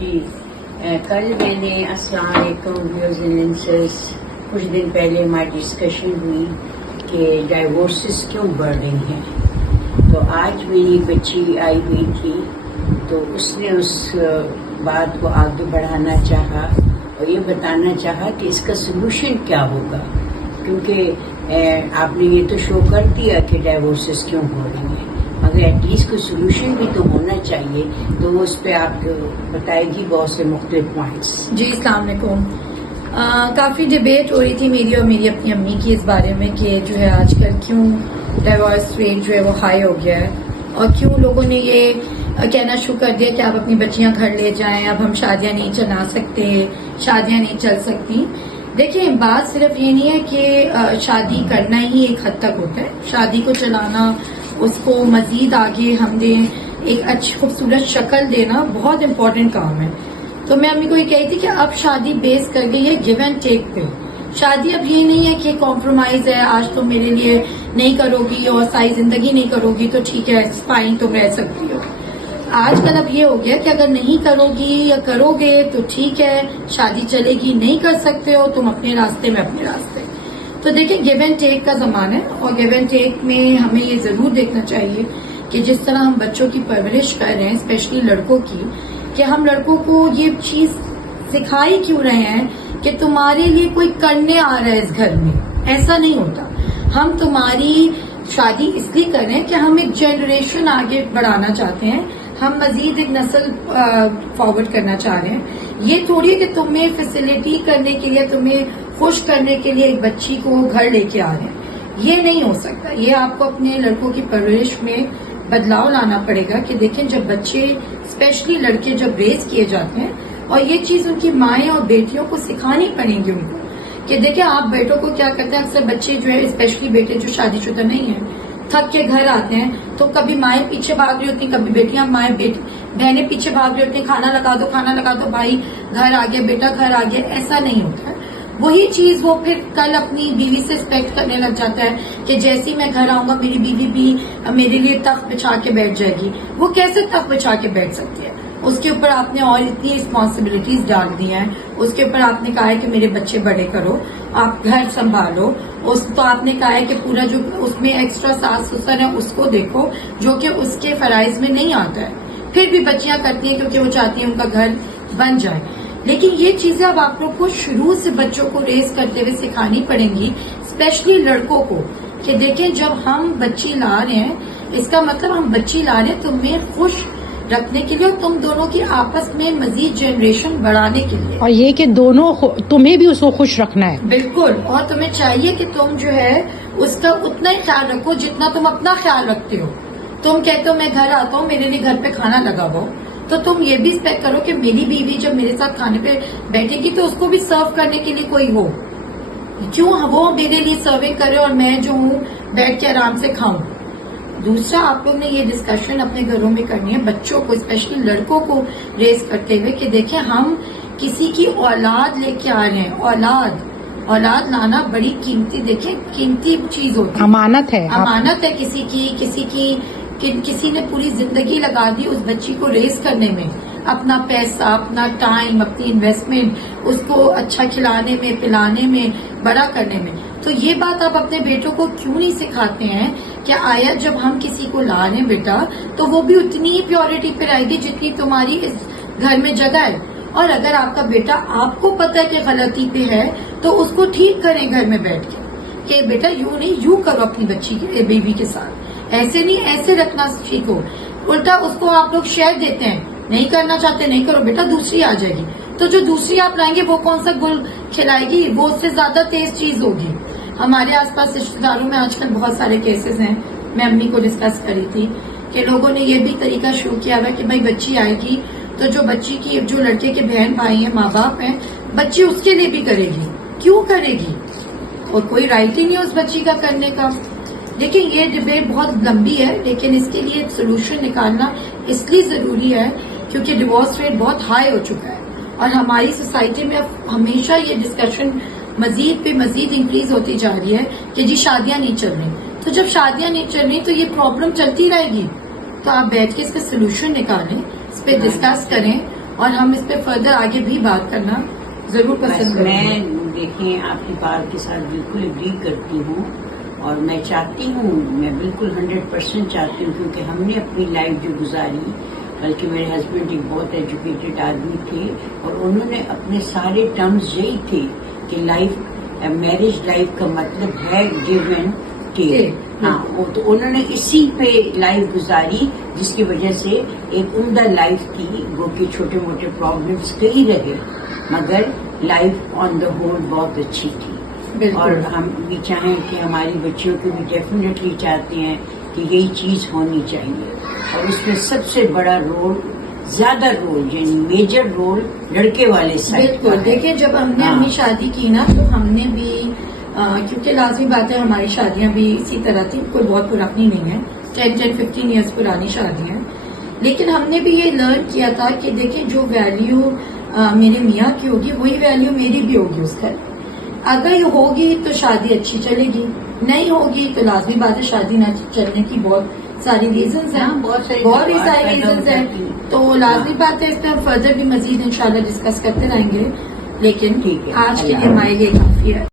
جی کل میں نے السلام علیکم ویورز اینڈ لسنرز، کچھ دن پہلے ہماری ڈسکشن ہوئی کہ ڈائیورسز کیوں بڑھ رہی ہیں. تو آج میری بچی آئی ہوئی تھی تو اس نے اس بات کو آگے بڑھانا چاہا اور یہ بتانا چاہا کہ اس کا سلوشن کیا ہوگا، کیونکہ آپ نے یہ تو شو کر دیا کہ ڈائیورسز کیوں ہو رہی ہیں، مگر ایٹ لیسٹ کوئی سلوشن بھی تو ہونا چاہیے. تو وہ اس پہ آپ بتائے گی بہت سے مختلف پوائنٹس. جی السلام علیکم. کافی ڈبیٹ ہو رہی تھی میری اور میری اپنی امی کی اس بارے میں کہ جو ہے آج کل کیوں ڈائیورس ریٹ جو ہے وہ ہائی ہو گیا ہے اور کیوں لوگوں نے یہ کہنا شروع کر دیا کہ آپ اپنی بچیاں گھر لے جائیں، اب ہم شادیاں نہیں چلا سکتے، شادیاں نہیں چل سکتی. دیکھیں بات صرف یہ نہیں ہے کہ شادی کرنا ہی ایک حد تک ہوتا ہے، شادی کو چلانا، اس کو مزید آگے ہم دیں، ایک اچھی خوبصورت شکل دینا بہت امپورٹنٹ کام ہے. تو میں امی کو یہ کہی تھی کہ اب شادی بیس کر گئی ہے گیو اینڈ ٹیک پہ. شادی اب یہ نہیں ہے کہ کمپرومائز ہے، آج تم میرے لیے نہیں کرو گی اور ساری زندگی نہیں کرو گی تو ٹھیک ہے فائن، تم رہ سکتی ہو. آج کل اب یہ ہو گیا کہ اگر نہیں کرو گی یا کرو گے تو ٹھیک ہے، شادی چلے گی، نہیں کر سکتے ہو تم اپنے راستے میں اپنے راستے. تو دیکھیں گیو اینڈ ٹیک کا زمانہ ہے اور گیو اینڈ ٹیک میں ہمیں یہ ضرور دیکھنا چاہیے کہ جس طرح ہم بچوں کی پرورش کر رہے ہیں، اسپیشلی لڑکوں کی، کہ ہم لڑکوں کو یہ چیز سکھائی کیوں رہے ہیں کہ تمہارے لیے کوئی کرنے آ رہا ہے اس گھر میں. ایسا نہیں ہوتا. ہم تمہاری شادی اس لیے کر رہے ہیں کہ ہم ایک جنریشن آگے بڑھانا چاہتے ہیں، ہم مزید ایک نسل فارورڈ کرنا چاہ رہے ہیں. یہ تھوڑی ہے کہ تمہیں فیسلٹی کرنے کے لیے، تمہیں خوش کرنے کے لیے ایک بچی کو گھر لے کے آ رہے ہیں. یہ نہیں ہو سکتا. یہ آپ کو اپنے لڑکوں کی پرورش میں بدلاؤ لانا پڑے گا کہ دیکھیں جب بچے اسپیشلی لڑکے جب ریز کیے جاتے ہیں، اور یہ چیز ان کی مائیں اور بیٹیوں کو سکھانی پڑے گی ان کو کہ دیکھیں آپ بیٹوں کو کیا کرتے ہیں. اکثر بچے جو ہے اسپیشلی بیٹے جو شادی شدہ نہیں ہیں، تھک کے گھر آتے ہیں تو کبھی مائیں پیچھے بھاگ رہی ہوتی ہیں، کبھی بیٹیاں بہنیں پیچھے بھاگ رہی ہوتی ہیں، کھانا لگا دو بھائی گھر آ گیا، بیٹا گھر آ گیا. ایسا نہیں ہوتا ہے. وہی چیز وہ پھر کل اپنی بیوی سے ایکسپیکٹ کرنے لگ جاتا ہے کہ جیسے میں گھر آؤں گا میری بیوی بھی میرے لیے تخت بچھا کے بیٹھ جائے گی. وہ کیسے تخت بچھا کے بیٹھ سکتی ہے؟ اس کے اوپر آپ نے اور اتنی رسپانسبلٹیز ڈال دی ہیں. اس کے اوپر آپ نے کہا ہے کہ میرے بچے بڑے کرو، آپ گھر سنبھالو. تو آپ نے کہا ہے کہ پورا جو اس میں ایکسٹرا ساس سسر ہے اس کو دیکھو، جو کہ اس کے فرائض میں نہیں آتا ہے. پھر بھی بچیاں کرتی ہیں کیونکہ وہ چاہتی ہیں ان کا گھر بن جائے. لیکن یہ چیزیں اب آپ لوگ کو شروع سے بچوں کو ریز کرتے ہوئے سکھانی پڑیں گی، اسپیشلی لڑکوں کو، کہ دیکھیں جب ہم بچی لا رہے ہیں اس کا مطلب ہم بچی لا رہے ہیں تمہیں خوش رکھنے کے لیے اور تم دونوں کی آپس میں مزید جنریشن بڑھانے کے لیے، اور یہ کہ دونوں تمہیں بھی اس کو خوش رکھنا ہے. بالکل. اور تمہیں چاہیے کہ تم جو ہے اس کا اتنا ہی خیال رکھو جتنا تم اپنا خیال رکھتے ہو. تم کہتے ہو میں گھر آتا ہوں میرے لیے گھر پہ کھانا لگا ہو، تو تم یہ بھی ایکسپیکٹ کرو کہ میری بیوی جب میرے ساتھ کھانے پہ بیٹھے گی تو اس کو بھی سرو کرنے کے لیے کوئی ہو. کیوں وہ میرے لیے سرونگ کرے اور میں جو ہوں بیٹھ کے آرام سے کھاؤں. دوسرا آپ لوگ نے یہ ڈسکشن اپنے گھروں میں کرنی ہے بچوں کو، اسپیشلی لڑکوں کو ریز کرتے ہوئے کہ دیکھیں ہم کسی کی اولاد لے کے آ رہے ہیں. اولاد لانا بڑی قیمتی، دیکھیں قیمتی چیز ہوتی ہے، امانت ہے. امانت ہے کسی نے پوری زندگی لگا دی اس بچی کو ریز کرنے میں، اپنا پیسہ، اپنا ٹائم، اپنی انویسٹمنٹ، اس کو اچھا کھلانے میں، پلانے میں، بڑا کرنے میں. تو یہ بات آپ اپنے بیٹوں کو کیوں نہیں سکھاتے ہیں کہ آیا جب ہم کسی کو لا رہے ہیں بیٹا تو وہ بھی اتنی ہی پیورٹی پہ رہے گی جتنی تمہاری اس گھر میں جگہ ہے. اور اگر آپ کا بیٹا آپ کو پتہ ہے کہ غلطی پہ ہے تو اس کو ٹھیک کریں گھر میں بیٹھ کے کہ بیٹا یوں نہیں، یوں کرو اپنی بچی کے بیوی کے ساتھ، ایسے نہیں، ایسے رکھنا سیکھو. الٹا اس کو آپ لوگ شیئر دیتے ہیں، نہیں کرنا چاہتے نہیں کرو بیٹا، دوسری آ جائے گی. تو جو دوسری آپ لائیں گے وہ کون سا گل کھلائے گی؟ وہ اس سے زیادہ تیز چیز ہوگی. ہمارے آس پاس رشتے داروں میں آج کل بہت سارے کیسز ہیں. میں امی کو ڈسکس کری تھی کہ لوگوں نے یہ بھی طریقہ شروع کیا ہوا کہ بھائی بچی آئے گی تو جو بچی کی جو لڑکے کے بہن بھائی ہیں، ماں باپ ہیں، بچی اس کے لیے بھی کرے گی. کیوں کرے گی؟ اور کوئی رائٹ ہی نہیں ہے اس بچی کا کرنے کا. لیکن یہ ڈبیٹ بہت لمبی ہے، لیکن اس کے لیے ایک سولوشن نکالنا اس لیے ضروری ہے کیونکہ ڈیورس ریٹ بہت ہائی ہو چکا ہے اور ہماری سوسائٹی میں اب ہمیشہ یہ ڈسکشن مزید پہ مزید انکریز ہوتی جا رہی ہے کہ جی شادیاں نہیں چل رہی. تو جب شادیاں نہیں چل رہی تو یہ پرابلم چلتی رہے گی. تو آپ بیٹھ کے اس کا سولوشن نکالیں، اس پہ ڈسکس کریں اور ہم اس پہ فردر آگے بھی بات کرنا ضرور پسند کریں میں گے. دیکھیں آپ کی بات کے ساتھ بالکل اگری کرتی ہوں اور میں چاہتی ہوں، میں بالکل 100% چاہتی ہوں، کیونکہ ہم نے اپنی لائف جو گزاری، بلکہ میرے ہسبینڈ ایک بہت ایجوکیٹڈ آدمی تھے اور انہوں نے اپنے سارے ٹرمز یہی تھے کہ میرج لائف کا مطلب ہے گیو اینڈ ٹیک. ہاں تو انہوں نے اسی پہ لائف گزاری، جس کی وجہ سے ایک عمدہ لائف تھی. وہ کہ چھوٹے موٹے پرابلمس کئی رہے مگر لائف آن دا ہول بہت اچھی تھی. اور ہم بھی چاہیں کہ ہماری بچیوں کو بھی ڈیفینیٹلی چاہتے ہیں کہ یہی چیز ہونی چاہیے. اور اس میں سب سے بڑا رول، زیادہ رول یعنی میجر رول لڑکے والے سائڈ. بالکل. دیکھیں جب ہم نے اپنی شادی کی نا تو ہم نے بھی کیونکہ لازمی بات ہے ہماری شادیاں بھی اسی طرح تھی، کوئی بہت پرانی نہیں ہے، 10-15 ایئرس پرانی شادی ہیں. لیکن ہم نے بھی یہ لرن کیا تھا کہ دیکھیں جو ویلیو میرے میاں کی ہوگی وہی ویلیو میری بھی ہوگی اس گھر. اگر یہ ہوگی تو شادی اچھی چلے گی، نہیں ہوگی تو لازمی بات ہے شادی نہ چلنے کی بہت ساری ریزنز ہیں، بہت ہی ساری ریزنز ہیں. تو لازمی بات ہے اس میں ہم فردر بھی مزید انشاءاللہ ڈسکس کرتے رہیں گے. لیکن ٹھیک ہے، آج کے لیے ہمارے لیے کافی ہے.